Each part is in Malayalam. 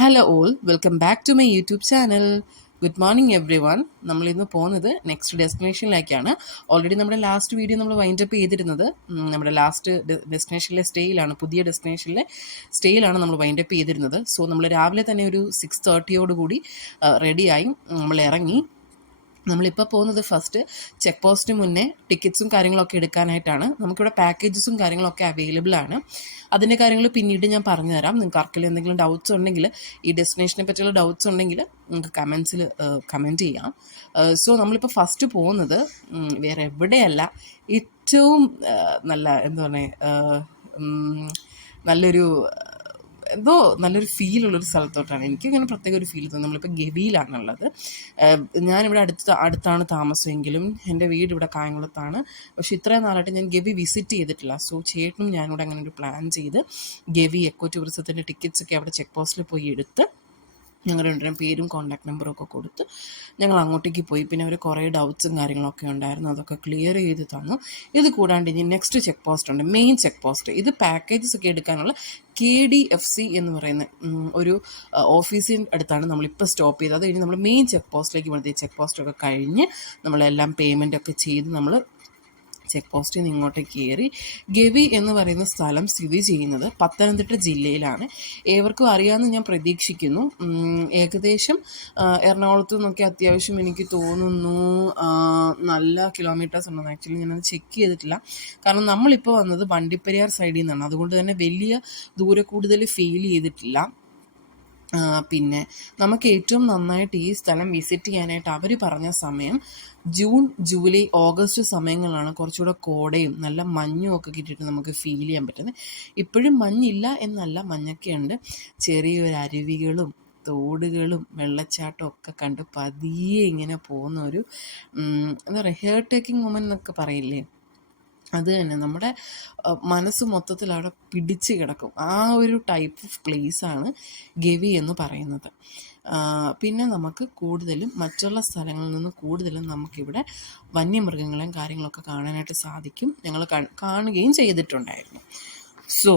Hello all, welcome back to my YouTube channel. Good morning everyone. നമ്മളിന്ന് പോകുന്നത് നെക്സ്റ്റ് ഡെസ്റ്റിനേഷനിലേക്കാണ്. ഓൾറെഡി നമ്മുടെ ലാസ്റ്റ് വീഡിയോ നമ്മൾ വൈൻഡപ്പ് ചെയ്തിരുന്നത് നമ്മുടെ ലാസ്റ്റ് ഡെസ്റ്റിനേഷനിലെ സ്റ്റേയിലാണ്, പുതിയ ഡെസ്റ്റിനേഷനിലെ സ്റ്റേയിലാണ് നമ്മൾ വൈൻഡപ്പ് ചെയ്തിരുന്നത്. സോ നമ്മൾ രാവിലെ തന്നെ ഒരു 6:30 കൂടി റെഡിയായി നമ്മൾ ഇറങ്ങി. നമ്മളിപ്പോൾ പോകുന്നത് ഫസ്റ്റ് ചെക്ക് പോസ്റ്റിന് മുന്നേ ടിക്കറ്റ്സും കാര്യങ്ങളൊക്കെ എടുക്കാനായിട്ടാണ്. നമുക്കിവിടെ പാക്കേജസും കാര്യങ്ങളൊക്കെ അവൈലബിൾ ആണ്. അതിൻ്റെ കാര്യങ്ങൾ പിന്നീട് ഞാൻ പറഞ്ഞുതരാം. നിങ്ങൾക്ക് ആർക്കെങ്കിലും എന്തെങ്കിലും ഡൗട്ട്സ് ഉണ്ടെങ്കിൽ, ഈ ഡെസ്റ്റിനേഷനെ പറ്റിയുള്ള ഡൗട്ട്സ് ഉണ്ടെങ്കിൽ നിങ്ങൾക്ക് കമൻസിൽ കമൻറ്റ് ചെയ്യാം. സോ നമ്മളിപ്പോൾ ഫസ്റ്റ് പോകുന്നത് വേറെ എവിടെയല്ല, ഏറ്റവും നല്ല എന്താ പറയുക, നല്ലൊരു ഫീലുള്ളൊരു സ്ഥലത്തോട്ടാണ്. എനിക്കിങ്ങനെ പ്രത്യേക ഒരു ഫീൽ തോന്നുന്നു. നമ്മളിപ്പോൾ ഗവിയിലാണുള്ളത്. ഞാനിവിടെ അടുത്താണ് താമസമെങ്കിലും എൻ്റെ വീട് ഇവിടെ കായംകുളത്താണ്. പക്ഷേ ഇത്രയും നാളായിട്ട് ഞാൻ ഗവി വിസിറ്റ് ചെയ്തിട്ടില്ല. സോ ചേട്ടനും ഞാനിവിടെ അങ്ങനെ ഒരു പ്ലാൻ ചെയ്ത് ഗവി എക്കോ ടൂറിസത്തിൻ്റെ ടിക്കറ്റ്സൊക്കെ അവിടെ ചെക്ക് പോസ്റ്റിൽ പോയി എടുത്ത് ഞങ്ങൾ രണ്ടുപേരും പേരും കോൺടാക്ട് നമ്പറും ഒക്കെ കൊടുത്ത് ഞങ്ങൾ അങ്ങോട്ടേക്ക് പോയി. പിന്നെ അവർ കുറേ ഡൗട്ട്സും കാര്യങ്ങളൊക്കെ ഉണ്ടായിരുന്നു, അതൊക്കെ ക്ലിയർ ചെയ്ത് തന്നു. ഇത് കൂടാണ്ട് ഇനി നെക്സ്റ്റ് ചെക്ക് പോസ്റ്റ് ഉണ്ട്, മെയിൻ ചെക്ക് പോസ്റ്റ്. ഇത് പാക്കേജസ് ഒക്കെ എടുക്കാനുള്ള KDFC എന്ന് പറയുന്ന ഒരു ഓഫീസിൻ്റെ അടുത്താണ് നമ്മളിപ്പോൾ സ്റ്റോപ്പ് ചെയ്തത്. ഇനി നമ്മൾ മെയിൻ ചെക്ക് പോസ്റ്റിലേക്ക് പോകുന്നത്. ഈ ചെക്ക് പോസ്റ്റൊക്കെ കഴിഞ്ഞ് നമ്മളെല്ലാം പേയ്മെൻറ്റൊക്കെ ചെയ്ത് നമ്മൾ ചെക്ക് പോസ്റ്റിൽ നിന്ന് ഇങ്ങോട്ടേക്ക് കയറി. ഗവി എന്ന് പറയുന്ന സ്ഥലം സ്ഥിതി ചെയ്യുന്നത് പത്തനംതിട്ട ജില്ലയിലാണ്. ഏവർക്കും അറിയാമെന്ന് ഞാൻ പ്രതീക്ഷിക്കുന്നു. ഏകദേശം എറണാകുളത്തു നിന്നൊക്കെ അത്യാവശ്യം എനിക്ക് തോന്നുന്നു നല്ല കിലോമീറ്റേഴ്സ് ഉണ്ടെന്ന്. ആക്ച്വലി ഞാനത് ചെക്ക് ചെയ്തിട്ടില്ല, കാരണം നമ്മളിപ്പോൾ വന്നത് വണ്ടിപ്പെരിയാർ സൈഡിൽ നിന്നാണ്. അതുകൊണ്ട് തന്നെ വലിയ ദൂരെ കൂടുതൽ ഫീൽ ചെയ്തിട്ടില്ല. പിന്നെ നമുക്ക് ഏറ്റവും നന്നായിട്ട് ഈ സ്ഥലം വിസിറ്റ് ചെയ്യാനായിട്ട് അവർ പറഞ്ഞ സമയം ജൂൺ, ജൂലൈ, ഓഗസ്റ്റ് സമയങ്ങളാണ്. കുറച്ചുകൂടെ കോടയും നല്ല മഞ്ഞും ഒക്കെ കിട്ടിയിട്ട് നമുക്ക് ഫീൽ ചെയ്യാൻ പറ്റുന്നത്. ഇപ്പോഴും മഞ്ഞില്ല എന്നല്ല, മഞ്ഞൊക്കെ ഉണ്ട്. ചെറിയൊരു അരുവികളും തോടുകളും വെള്ളച്ചാട്ടവും ഒക്കെ കണ്ട് പതിയെ ഇങ്ങനെ പോകുന്ന ഒരു എന്താ പറയുക, ഹെയർ ടേക്കിംഗ് മൊമെൻ്റ് എന്നൊക്കെ പറയില്ലേ, അത് തന്നെ. നമ്മുടെ മനസ്സ് മൊത്തത്തിൽ അവിടെ പിടിച്ച് കിടക്കും. ആ ഒരു ടൈപ്പ് ഓഫ് പ്ലേസാണ് ഗവി എന്ന് പറയുന്നത്. പിന്നെ നമുക്ക് കൂടുതലും മറ്റുള്ള സ്ഥലങ്ങളിൽ നിന്ന് കൂടുതലും നമുക്കിവിടെ വന്യമൃഗങ്ങളെയും കാര്യങ്ങളൊക്കെ കാണാനായിട്ട് സാധിക്കും. ഞങ്ങൾ കാണുകയും ചെയ്തിട്ടുണ്ടായിരുന്നു. സോ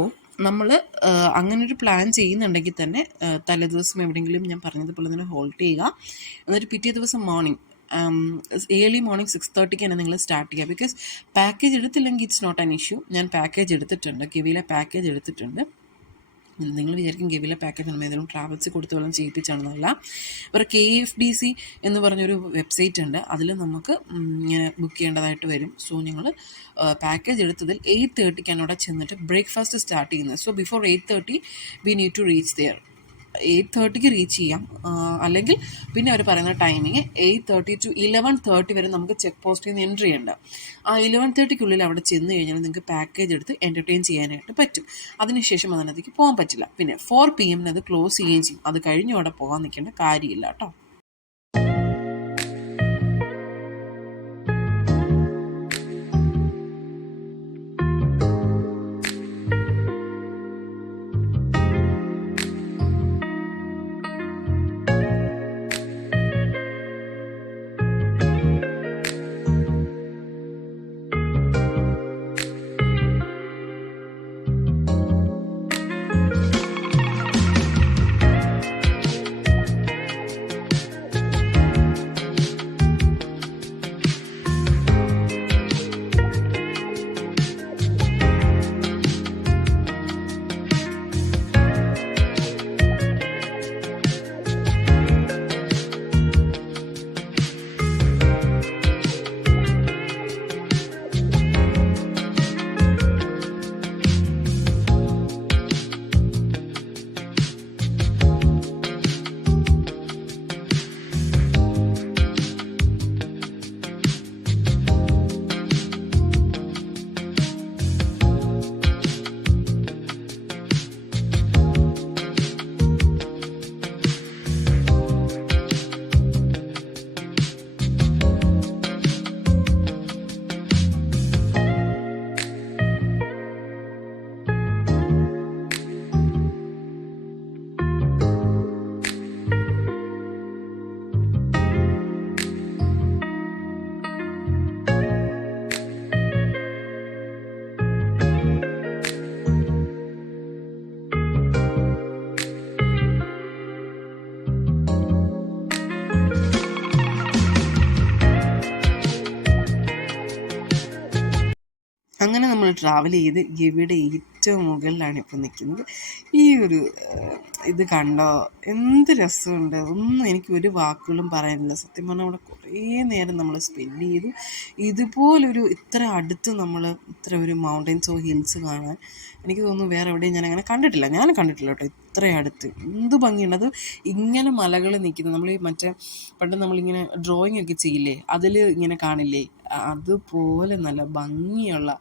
നമ്മൾ അങ്ങനൊരു പ്ലാൻ ചെയ്യുന്നുണ്ടെങ്കിൽ തന്നെ തലേദിവസം എവിടെയെങ്കിലും ഞാൻ പറഞ്ഞതുപോലെ തന്നെ ഹോൾട്ട് ചെയ്യുക. എന്നിട്ട് പിറ്റേ ദിവസം മോർണിംഗ് ഏർലി മോർണിംഗ് 6:30 തന്നെ നിങ്ങൾ സ്റ്റാർട്ട് ചെയ്യുക. ബിക്കോസ് പാക്കേജ് എടുത്തില്ലെങ്കിൽ ഇറ്റ്സ് നോട്ട് ആൻ ഇഷ്യൂ. ഞാൻ പാക്കേജ് എടുത്തിട്ടുണ്ട്, ഗവിയിലെ പാക്കേജ് എടുത്തിട്ടുണ്ട്. നിങ്ങൾ വിചാരിക്കും ഗവിയിലെ പാക്കേജ് നമ്മൾ ഏതെങ്കിലും ട്രാവൽസ് കൊടുത്ത് വല്ലതും ചെയ്യിപ്പിച്ചാണെന്നല്ല. ഇവരുടെ KFDC എന്ന് പറഞ്ഞൊരു വെബ്സൈറ്റ് ഉണ്ട്, അതിൽ നമുക്ക് ഇങ്ങനെ ബുക്ക് ചെയ്യേണ്ടതായിട്ട് വരും. സോ ഞങ്ങൾ പാക്കേജ് എടുത്തതിൽ 8:30 അവിടെ ചെന്നിട്ട് ബ്രേക്ക്ഫാസ്റ്റ് സ്റ്റാർട്ട് ചെയ്യുന്നത്. So before 8:30 we need to reach there. 8:30 reach ചെയ്യാം. അല്ലെങ്കിൽ പിന്നെ അവർ പറയുന്ന ടൈമിങ് 8:30 to 11:30 വരെ നമുക്ക് ചെക്ക് പോസ്റ്റിൽ നിന്ന് എൻട്രി ഉണ്ട്. ആ 11:30 അവിടെ ചെന്ന് കഴിഞ്ഞാൽ നിങ്ങൾക്ക് പാക്കേജ് എടുത്ത് എൻ്റർടൈൻ ചെയ്യാനായിട്ട് പറ്റും. അതിനുശേഷം അതിനകത്തേക്ക് പോകാൻ പറ്റില്ല. പിന്നെ 4 PM അത് ക്ലോസ് ചെയ്യുകയും ചെയ്യും. അത് കഴിഞ്ഞ് അവിടെ പോകാൻ നിൽക്കേണ്ട കാര്യമില്ല കേട്ടോ. നമ്മൾ ട്രാവൽ ചെയ്ത് ഗവിയുടെ ഏറ്റവും മുകളിലാണ് ഇപ്പോൾ നിൽക്കുന്നത്. ഈ ഒരു ഇത് കണ്ടോ, എന്ത് രസമുണ്ട്. ഒന്നും എനിക്ക് ഒരു വാക്കുകളും പറയാനില്ല. സത്യം പറഞ്ഞാൽ അവിടെ കുറേ നേരം നമ്മൾ സ്പെൻഡ് ചെയ്തു. ഇതുപോലൊരു ഇത്ര അടുത്ത് നമ്മൾ ഇത്ര ഒരു മൗണ്ടൻസോ ഹിൽസ് കാണാൻ എനിക്ക് തോന്നുന്നു വേറെ എവിടെയും ഞാൻ അങ്ങനെ കണ്ടിട്ടില്ല. ഞാൻ കണ്ടിട്ടില്ല കേട്ടോ ഇത്ര അടുത്ത്. എന്ത് ഭംഗിയുണ്ട് അത്. ഇങ്ങനെ മലകൾ നിൽക്കുന്നത് നമ്മൾ ഈ മറ്റേ പണ്ട് നമ്മളിങ്ങനെ ഡ്രോയിങ് ഒക്കെ ചെയ്യില്ലേ, അതിൽ ഇങ്ങനെ കാണില്ലേ, അതുപോലെ നല്ല ഭംഗിയുള്ള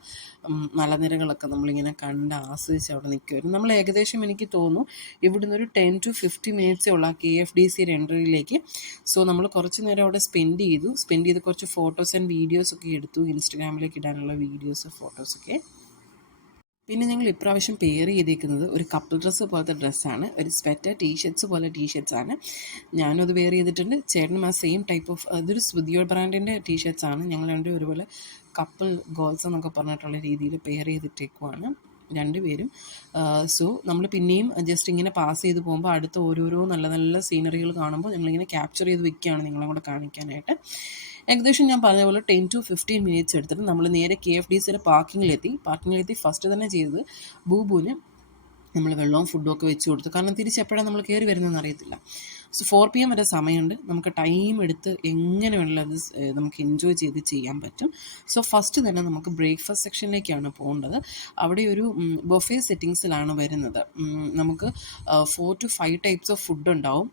മലനിരകളൊക്കെ നമ്മളിങ്ങനെ കണ്ട് ആസ്വദിച്ച് അവിടെ നിൽക്കുമായിരുന്നു. നമ്മൾ ഏകദേശം എനിക്ക് തോന്നുന്നു ഇവിടുന്ന് ഒരു 10 to 50 മിനിറ്റ്സേ ഉള്ള KFDC എൻട്രിയിലേക്ക്. സോ നമ്മൾ കുറച്ച് നേരം അവിടെ സ്പെൻഡ് ചെയ്ത് കുറച്ച് ഫോട്ടോസ് ആൻഡ് വീഡിയോസൊക്കെ എടുത്തു, ഇൻസ്റ്റഗ്രാമിലേക്ക് ഇടാനുള്ള വീഡിയോസ് ഫോട്ടോസൊക്കെ. പിന്നെ ഞങ്ങൾ ഇപ്രാവശ്യം പെയർ ചെയ്തേക്കുന്നത് ഒരു കപ്പിൾ ഡ്രസ്സ് പോലത്തെ ഡ്രസ്സാണ്. ഒരു സ്വെറ്റർ ടീഷർട്ട്സ് പോലെ ടീഷർട്ട്സാണ്. ഞാനും അത് വെയർ ചെയ്തിട്ടുണ്ട്. ചേട്ടനും ആ സെയിം ടൈപ്പ് ഓഫ്, അതൊരു സ്തുതിയോ ബ്രാൻഡിൻ്റെ ടീഷർട്ട്സാണ്. ഞങ്ങൾ രണ്ടും ഒരുപോലെ കപ്പിൾ ഗേൾസ് എന്നൊക്കെ പറഞ്ഞിട്ടുള്ള രീതിയിൽ പെയർ ചെയ്തിട്ടേക്കുവാണ് രണ്ടുപേരും. സോ നമ്മൾ പിന്നെയും ജസ്റ്റ് ഇങ്ങനെ പാസ് ചെയ്ത് പോകുമ്പോൾ അടുത്ത ഓരോരോ നല്ല നല്ല സീനറികൾ കാണുമ്പോൾ ഞങ്ങളിങ്ങനെ ക്യാപ്ചർ ചെയ്ത് വെക്കുകയാണ് നിങ്ങളെ കൂടെ കാണിക്കാനായിട്ട്. ഏകദേശം ഞാൻ പറഞ്ഞ പോലെ 10 to 15 മിനിറ്റ്സ് എടുത്തിട്ട് നമ്മൾ നേരെ KFDCയുടെ പാർക്കിങ്ങിലെത്തി ഫസ്റ്റ് തന്നെ ചെയ്തത് ബൂബുവിന് നമ്മൾ വെള്ളവും ഫുഡും ഒക്കെ വെച്ച് കൊടുത്തു. കാരണം തിരിച്ചെപ്പോഴാണ് നമ്മൾ കയറി വരുന്നതെന്ന് അറിയത്തില്ല. സോ 4 PM വരെ സമയമുണ്ട്. നമുക്ക് ടൈം എടുത്ത് എങ്ങനെ വേണമെങ്കിലും അത് നമുക്ക് എൻജോയ് ചെയ്ത് ചെയ്യാൻ പറ്റും. സോ ഫസ്റ്റ് തന്നെ നമുക്ക് ബ്രേക്ക്ഫാസ്റ്റ് സെക്ഷനിലേക്കാണ് പോകേണ്ടത്. അവിടെ ഒരു ബൊഫേ സെറ്റിങ്സിലാണ് വരുന്നത്. നമുക്ക് 4 to 5 ടൈപ്സ് ഓഫ് ഫുഡ് ഉണ്ടാവും.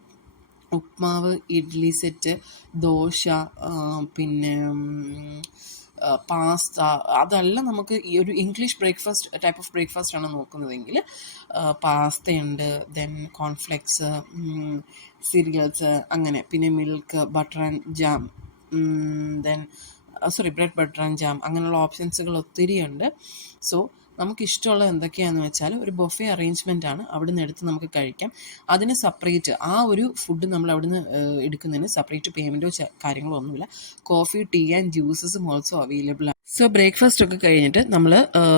ഉപ്മാവ്, ഇഡ്ഡലി സെറ്റ്, ദോശ, പിന്നെ പാസ്ത. അതെല്ലാം നമുക്ക് ഈ ഒരു English breakfast type of breakfast ആണ് നോക്കുന്നതെങ്കിൽ പാസ്തയുണ്ട്, ദെൻ കോൺഫ്ലെക്സ്, സീരിയൽസ്, അങ്ങനെ. പിന്നെ milk, butter and jam, then bread, butter and jam, അങ്ങനെയുള്ള ഓപ്ഷൻസുകൾ ഒത്തിരിയുണ്ട്. സോ നമുക്കിഷ്ടമുള്ളത് എന്തൊക്കെയാണെന്ന് വെച്ചാൽ ഒരു ബൊഫെ അറേഞ്ച്മെൻ്റ് ആണ്. അവിടെ നിന്ന് എടുത്ത് നമുക്ക് കഴിക്കാം. അതിന് സെപ്പറേറ്റ് ആ ഒരു ഫുഡ് നമ്മൾ അവിടെ നിന്ന് എടുക്കുന്നതിന് സെപ്പറേറ്റ് പേയ്മെൻറ്റോ കാര്യങ്ങളോ ഒന്നുമില്ല. കോഫി, ടീ ആൻഡ് ജ്യൂസസും ഓൾസോ അവൈലബിൾ ആണ്. സോ ബ്രേക്ക്ഫാസ്റ്റ് ഒക്കെ കഴിഞ്ഞിട്ട് നമ്മൾ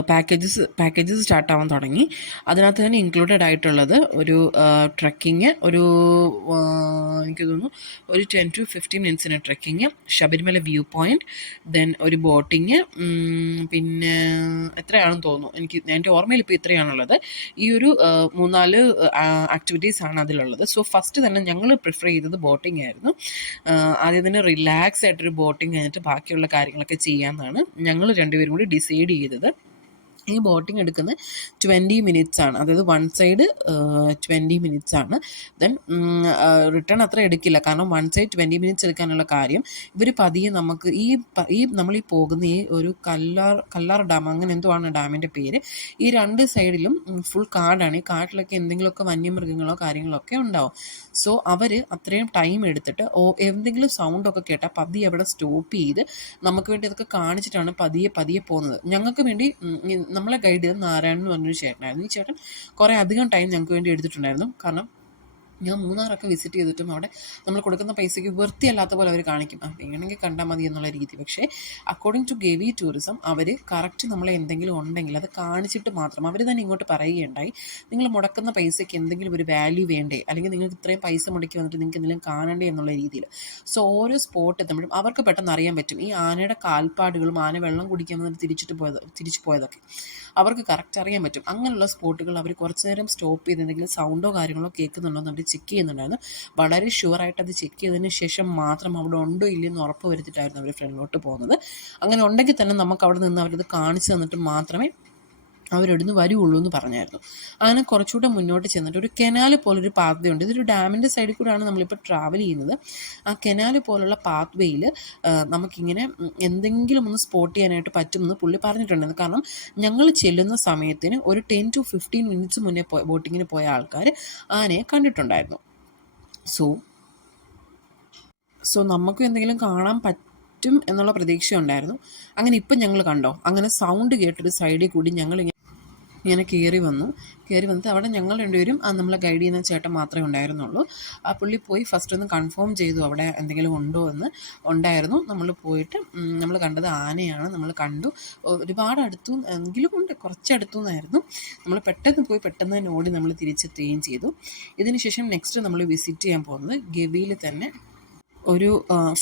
പാക്കേജസ് സ്റ്റാർട്ടാവാൻ തുടങ്ങി. അതിനകത്ത് തന്നെ ഇൻക്ലൂഡഡ് ആയിട്ടുള്ളത് ഒരു ട്രക്കിങ്, ഒരു എനിക്ക് തോന്നുന്നു ഒരു 10 to 15 മിനിറ്റ്സിന് trekking, Sabarimala view point, then ഒരു ബോട്ടിങ്, പിന്നെ എത്രയാണെന്ന് തോന്നുന്നു എൻ്റെ ഓർമ്മയിൽ ഇപ്പോൾ ഇത്രയാണുള്ളത്. ഈ ഒരു 3-4 ആക്ടിവിറ്റീസാണ് അതിലുള്ളത്. സോ ഫസ്റ്റ് തന്നെ ഞങ്ങൾ പ്രിഫർ ചെയ്തത് ബോട്ടിംഗ് ആയിരുന്നു. ആദ്യം തന്നെ റിലാക്സ് ആയിട്ടൊരു ബോട്ടിംഗ് കഴിഞ്ഞിട്ട് ബാക്കിയുള്ള കാര്യങ്ങളൊക്കെ ചെയ്യാമെന്നാണ് ഞങ്ങൾ രണ്ടുപേരും കൂടി ഡിസൈഡ് ചെയ്തത്. ഈ ബോട്ടിംഗ് എടുക്കുന്നത് 20 മിനിറ്റ്സ് ആണ്. അതായത് വൺ സൈഡ് 20 മിനിറ്റ്സ് ആണ്. ദെൻ റിട്ടേൺ അത്ര എടുക്കില്ല. കാരണം വൺ സൈഡ് 20 മിനിറ്റ്സ് എടുക്കാനുള്ള കാര്യം ഇവർ പതിയെ നമുക്ക് ഈ നമ്മളീ പോകുന്ന ഈ ഒരു കല്ലാർ ഡാം, അങ്ങനെ എന്തോ ആണ് ഡാമിൻ്റെ പേര്. ഈ രണ്ട് സൈഡിലും ഫുൾ കാടാണ്. ഈ കാട്ടിലൊക്കെ എന്തെങ്കിലുമൊക്കെ വന്യമൃഗങ്ങളോ കാര്യങ്ങളോ ഒക്കെ ഉണ്ടാവും. സോ അവർ അത്രയും ടൈം എടുത്തിട്ട് എന്തെങ്കിലും സൗണ്ടൊക്കെ കേട്ടാൽ പതിയെ അവിടെ സ്റ്റോപ്പ് ചെയ്ത് നമുക്ക് വേണ്ടി അതൊക്കെ കാണിച്ചിട്ടാണ് പതിയെ പോകുന്നത്. ഞങ്ങൾക്ക് വേണ്ടി നമ്മളെ ഗൈഡ് ചെയ്ത് നാരായണൻ എന്ന് പറഞ്ഞൊരു ചേട്ടനായിരുന്നു. ഈ ചേട്ടൻ കുറേ അധികം ടൈം ഞങ്ങൾക്ക് വേണ്ടി എടുത്തിട്ടുണ്ടായിരുന്നു. കാരണം ഞാൻ മൂന്നാറൊക്കെ വിസിറ്റ് ചെയ്തിട്ടും അവിടെ നമ്മൾ കൊടുക്കുന്ന പൈസയ്ക്ക് വൃത്തിയല്ലാത്ത പോലെ അവർ കാണിക്കും. വേണമെങ്കിൽ കണ്ടാൽ മതി എന്നുള്ള രീതി. പക്ഷേ അക്കോർഡിംഗ് ടു ഗവി ടൂറിസം അവർ കറക്റ്റ് നമ്മളെ എന്തെങ്കിലും ഉണ്ടെങ്കിൽ അത് കാണിച്ചിട്ട് മാത്രം അവർ തന്നെ ഇങ്ങോട്ട് പറയുകയുണ്ടായി, നിങ്ങൾ മുടക്കുന്ന പൈസയ്ക്ക് എന്തെങ്കിലും ഒരു വാല്യൂ വേണ്ടേ, അല്ലെങ്കിൽ നിങ്ങൾക്ക് ഇത്രയും പൈസ മുടക്കി വന്നിട്ട് നിങ്ങൾക്ക് എന്തെങ്കിലും കാണണ്ടേ എന്നുള്ള രീതിയിൽ. സോ ഓരോ സ്പോട്ട് എത്തുമ്പോഴും അവർക്ക് പെട്ടെന്ന് അറിയാൻ പറ്റും ഈ ആനയുടെ കാൽപ്പാടുകളും ആന വെള്ളം കുടിക്കാൻ വന്നിട്ട് തിരിച്ചു പോയതൊക്കെ അവർക്ക് കറക്റ്റ് അറിയാൻ പറ്റും. അങ്ങനെയുള്ള സ്പോട്ടുകൾ അവർ കുറച്ച് നേരം സ്റ്റോപ്പ് ചെയ്ത് എന്തെങ്കിലും സൗണ്ടോ കാര്യങ്ങളോ കേൾക്കുന്നുണ്ടോ എന്ന് അവർ ചെക്ക് ചെയ്യുന്നുണ്ടായിരുന്നു. വളരെ ഷുവറായിട്ട് അത് ചെക്ക് ചെയ്തതിന് ശേഷം മാത്രം അവിടെ ഉണ്ടോ ഇല്ലയെന്ന് ഉറപ്പ് വരുത്തിയിട്ടായിരുന്നു അവർ ഫ്രണ്ടിലോട്ട് പോകുന്നത്. അങ്ങനെ ഉണ്ടെങ്കിൽ തന്നെ നമുക്ക് അവിടെ നിന്ന് അവരത് കാണിച്ചു തന്നിട്ട് മാത്രമേ അവരവിടുന്ന് വരുള്ളൂ എന്ന് പറഞ്ഞായിരുന്നു. അങ്ങനെ കുറച്ചുകൂടെ മുന്നോട്ട് ചെന്നിട്ട് ഒരു കനാൽ പോലൊരു പാത്ത് വേ ഉണ്ട്. ഇതൊരു ഡാമിൻ്റെ സൈഡിൽ കൂടെയാണ് നമ്മളിപ്പോൾ ട്രാവൽ ചെയ്യുന്നത്. ആ കനാൽ പോലുള്ള പാത്ത് വേയിൽ നമുക്കിങ്ങനെ എന്തെങ്കിലും ഒന്ന് സ്പോട്ട് ചെയ്യാനായിട്ട് പറ്റുമെന്ന് പുള്ളി പറഞ്ഞിട്ടുണ്ടായിരുന്നു. കാരണം ഞങ്ങൾ ചെല്ലുന്ന സമയത്തിന് ഒരു 10 to 15 മിനിറ്റ്സ് മുന്നേ ബോട്ടിങ്ങിന് പോയ ആൾക്കാർ ആനയെ കണ്ടിട്ടുണ്ടായിരുന്നു. സോ നമുക്കും എന്തെങ്കിലും കാണാൻ പറ്റും എന്നുള്ള പ്രതീക്ഷ ഉണ്ടായിരുന്നു. അങ്ങനെ ഇപ്പം ഞങ്ങൾ കണ്ടോ, അങ്ങനെ സൗണ്ട് കേട്ടൊരു സൈഡിൽ കൂടി ഇങ്ങനെ കയറി വന്നിട്ട് അവിടെ ഞങ്ങൾ രണ്ടുപേരും നമ്മളെ ഗൈഡ് ചെയ്യുന്ന ചേട്ടൻ മാത്രമേ ഉണ്ടായിരുന്നുള്ളൂ. ആ പുള്ളി പോയി ഫസ്റ്റ് ഒന്ന് കൺഫേം ചെയ്തു അവിടെ എന്തെങ്കിലും ഉണ്ടോ എന്ന്. ഉണ്ടായിരുന്നു. നമ്മൾ പോയിട്ട് നമ്മൾ കണ്ടത് ആനയാണ്. നമ്മൾ കണ്ടു. ഒരുപാട് അടുത്തു എങ്കിലും ഉണ്ട്, കുറച്ചടുത്തു നിന്നായിരുന്നു. നമ്മൾ പെട്ടെന്ന് പോയി പെട്ടെന്ന് തന്നെ ഓടി നമ്മൾ തിരിച്ചെത്തുകയും ചെയ്തു. ഇതിനുശേഷം നെക്സ്റ്റ് നമ്മൾ വിസിറ്റ് ചെയ്യാൻ പോകുന്നത് ഗവിയിൽ തന്നെ ഒരു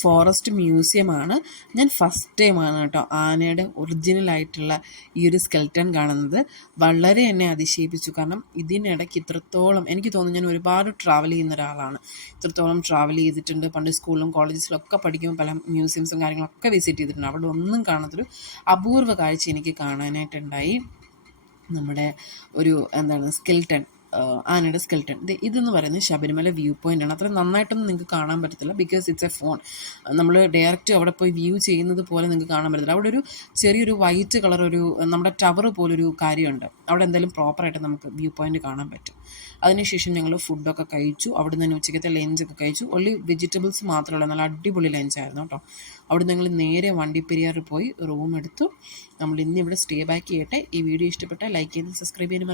ഫോറസ്റ്റ് മ്യൂസിയമാണ്. ഞാൻ ഫസ്റ്റ് ടൈമാണ് കേട്ടോ ആനയുടെ ഒറിജിനലായിട്ടുള്ള ഈ ഒരു സ്കെൽറ്റൺ കാണുന്നത്. വളരെ എന്നെ അതിശയിപ്പിച്ചു. കാരണം ഇതിനിടയ്ക്ക് ഇത്രത്തോളം എനിക്ക് തോന്നുന്നു, ഞാൻ ഒരുപാട് ട്രാവൽ ചെയ്യുന്ന ഒരാളാണ്. ഇത്രത്തോളം ട്രാവൽ ചെയ്തിട്ടുണ്ട്. പണ്ട് സ്കൂളിലും കോളേജസിലൊക്കെ പഠിക്കുമ്പോൾ പല മ്യൂസിയംസും കാര്യങ്ങളൊക്കെ വിസിറ്റ് ചെയ്തിട്ടുണ്ട്. അവിടെ ഒന്നും കാണാത്തൊരു അപൂർവ കാഴ്ച എനിക്ക് കാണാനായിട്ടുണ്ടായി. നമ്മുടെ ഒരു സ്കെൽട്ടൺ, ആനയുടെ സ്കെൽട്ടൺ. ഇതെന്ന് പറയുന്നത് ശബരിമല വ്യൂ പോയിൻ്റ് ആണ്. അത്ര നന്നായിട്ടൊന്നും നിങ്ങൾക്ക് കാണാൻ പറ്റത്തില്ല, ബിക്കോസ് ഇറ്റ്സ് എ ഫോൺ. നമ്മൾ ഡയറക്റ്റ് അവിടെ പോയി വ്യൂ ചെയ്യുന്നത് പോലെ നിങ്ങൾക്ക് കാണാൻ പറ്റത്തില്ല. അവിടെ ഒരു ചെറിയൊരു വൈറ്റ് കളർ ഒരു നമ്മുടെ ടവർ പോലൊരു കാര്യമുണ്ട്. അവിടെ എന്തായാലും പ്രോപ്പറായിട്ട് നമുക്ക് വ്യൂ പോയിൻ്റ് കാണാൻ പറ്റും. അതിനുശേഷം ഞങ്ങൾ ഫുഡൊക്കെ കഴിച്ചു. അവിടെ നിന്ന് ഉച്ചയ്ക്കത്തെ ലഞ്ചൊക്കെ കഴിച്ചു. ഒൺലി വെജിറ്റബിൾസ് മാത്രമല്ല, നല്ല അടിപൊളി ലഞ്ചായിരുന്നു കേട്ടോ. അവിടെ ഞങ്ങൾ നേരെ വണ്ടിപ്പെരിയാറിൽ പോയി റൂം എടുത്തു. നമ്മൾ ഇന്നിവിടെ സ്റ്റേ ബാക്ക് ചെയ്യട്ടെ. ഈ വീഡിയോ ഇഷ്ടപ്പെട്ടാൽ ലൈക്ക് ചെയ്ത് സബ്സ്ക്രൈബ് ചെയ്യാൻ